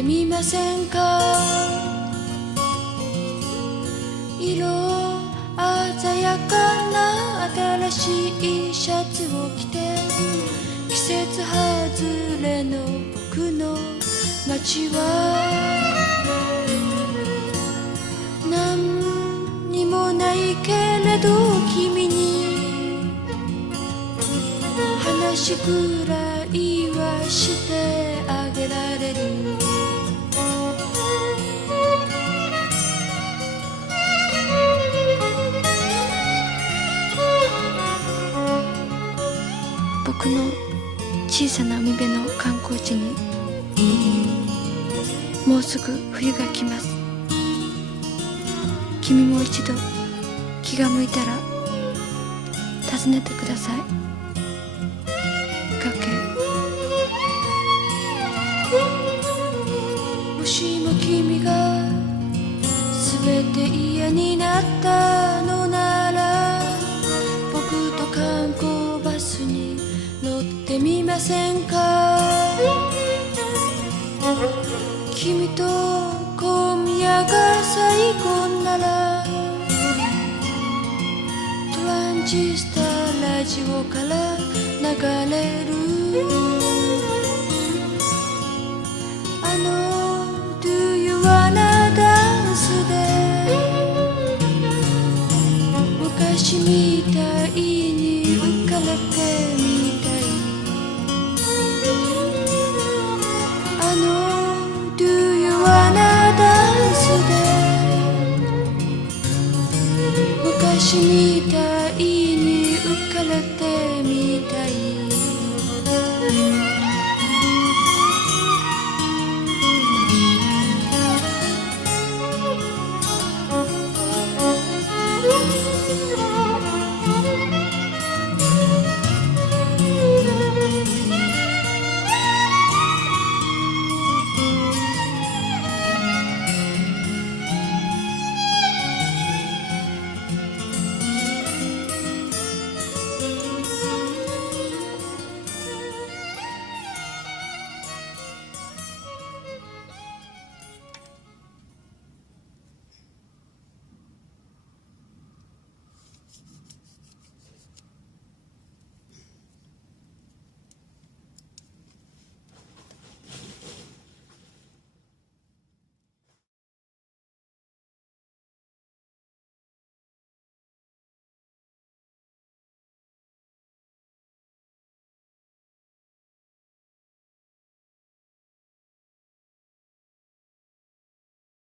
ってみませんか。色鮮やかな新しいシャツを着て、季節外れの僕の街は何にもないけれど、君に話くらいはしてあげられる。僕の小さな海辺の観光地にもうすぐ冬が来ます。君も一度気が向いたら訪ねてください。崖。もしも君が全て嫌になったのなら、僕と観光バスに乗ってみませんか。君と今夜が最後なら、トランジスタラジオから流れるあの Do you wanna dance で昔みたいに浮かれてみたい。あの Do you wanna dance で昔みたい